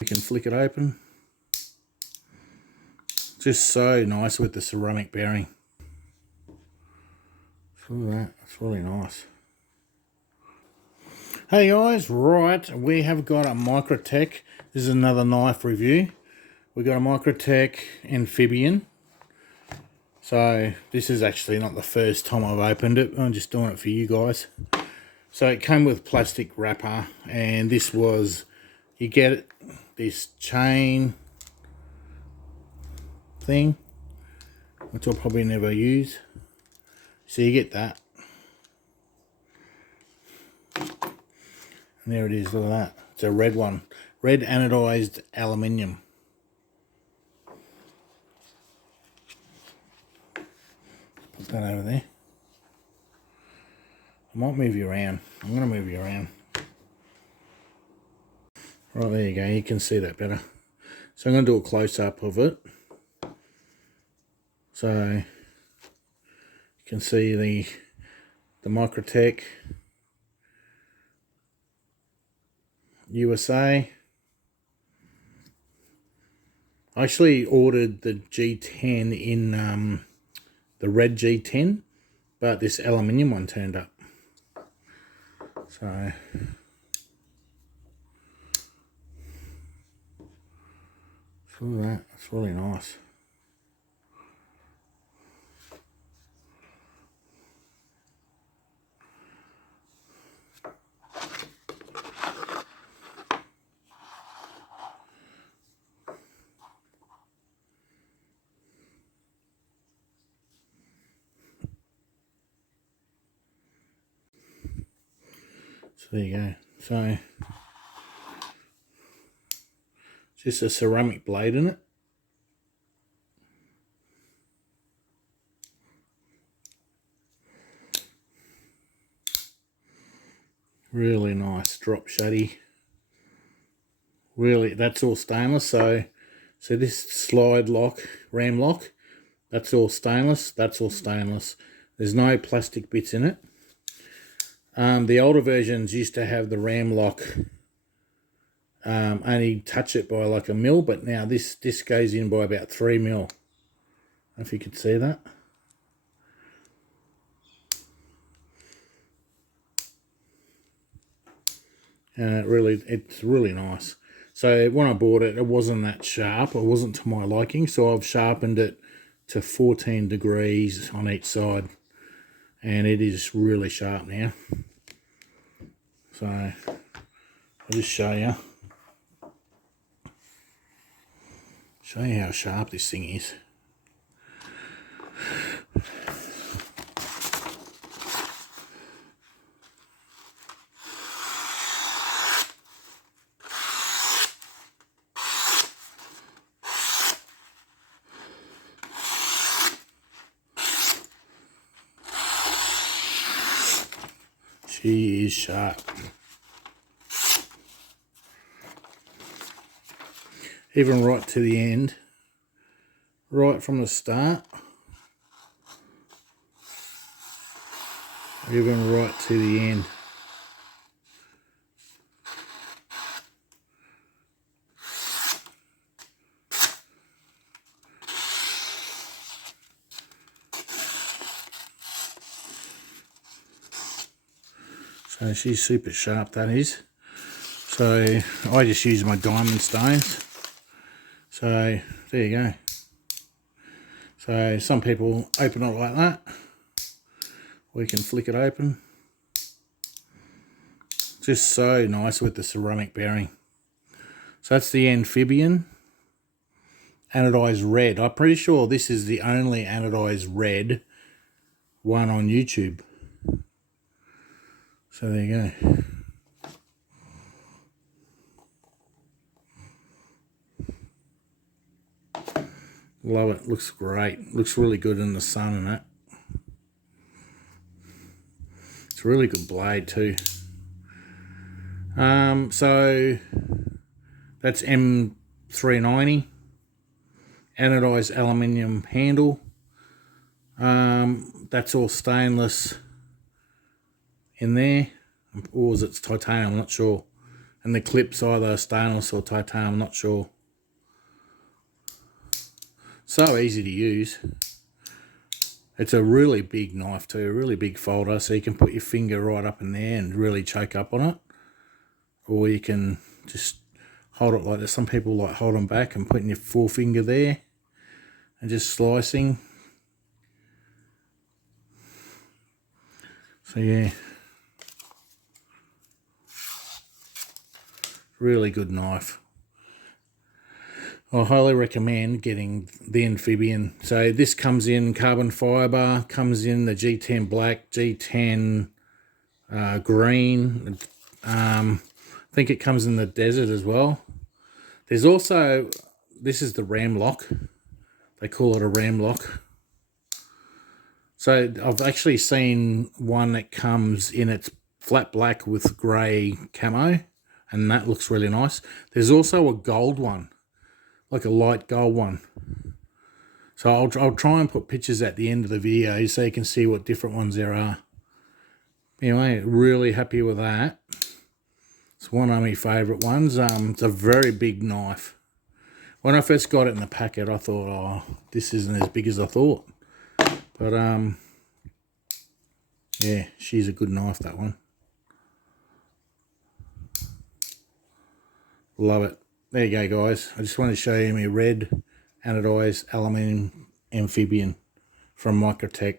We can flick it open. Just so nice with the ceramic bearing. Look at that, it's really nice. Hey guys, right, we have got a Microtech. This is another knife review. We got a Microtech Amphibian. So this is actually not the first time I've opened it. I'm just doing it for you guys. So it came with plastic wrapper, and this was, you get this chain thing, which I'll probably never use. So you get that. And there it is, look at that. It's a red one. Red anodized aluminium. Put that over there. I might move you around. I'm going to move you around. Right, there you go. You can see that better. So I'm going to do a close-up of it. So you can see the Microtech USA. I actually ordered the G10 in the red G10, but this aluminium one turned up. So look at that, it's really nice. So there you go. So just a ceramic blade in it. Really nice drop shutty. Really, that's all stainless. So this slide lock, ram lock, that's all stainless. That's all stainless. There's no plastic bits in it. The older versions used to have the ram lock, only touch it by like 1 mil, but now this goes in by about 3 mil. I don't know if you could see that. And it's really nice. So when I bought it, it wasn't that sharp. It wasn't to my liking, so I've sharpened it to 14 degrees on each side, and it is really sharp now. So I'll just show you how sharp this thing is. She is sharp. Even right to the end, right from the start, even right to the end. So she's super sharp, that is. So I just use my diamond stones. So there you go. So some people open it like that. We can flick it open. Just so nice with the ceramic bearing. So that's the Amphibian Anodized red. I'm pretty sure this is the only anodized red one on YouTube. So there you go. Love it. Looks great. Looks really good in the sun and that. It's a really good blade too. So that's M390 anodized aluminium handle. That's all stainless in there, or is it titanium? I'm not sure, And the clip's either stainless or titanium, I'm not sure. So easy to use. It's a really big knife too, a really big folder, so you can put your finger right up in there and really choke up on it. Or you can just hold it like this. Some people like holding back and putting your forefinger there and just slicing. So yeah, really good knife. I highly recommend getting the Amphibian. So this comes in carbon fibre, comes in the G10 black, G10 green. I think it comes in the desert as well. There's also, this is the ram lock. They call it a ram lock. So I've actually seen one that comes in its flat black with grey camo, and that looks really nice. There's also a gold one, like a light gold one. So I'll try and put pictures at the end of the video so you can see what different ones there are. Anyway, really happy with that. It's one of my favourite ones. It's a very big knife. When I first got it in the packet, I thought, oh, this isn't as big as I thought. But yeah, she's a good knife, that one. Love it. There you go, guys. I just wanted to show you my red anodized aluminium amphibian from Microtech.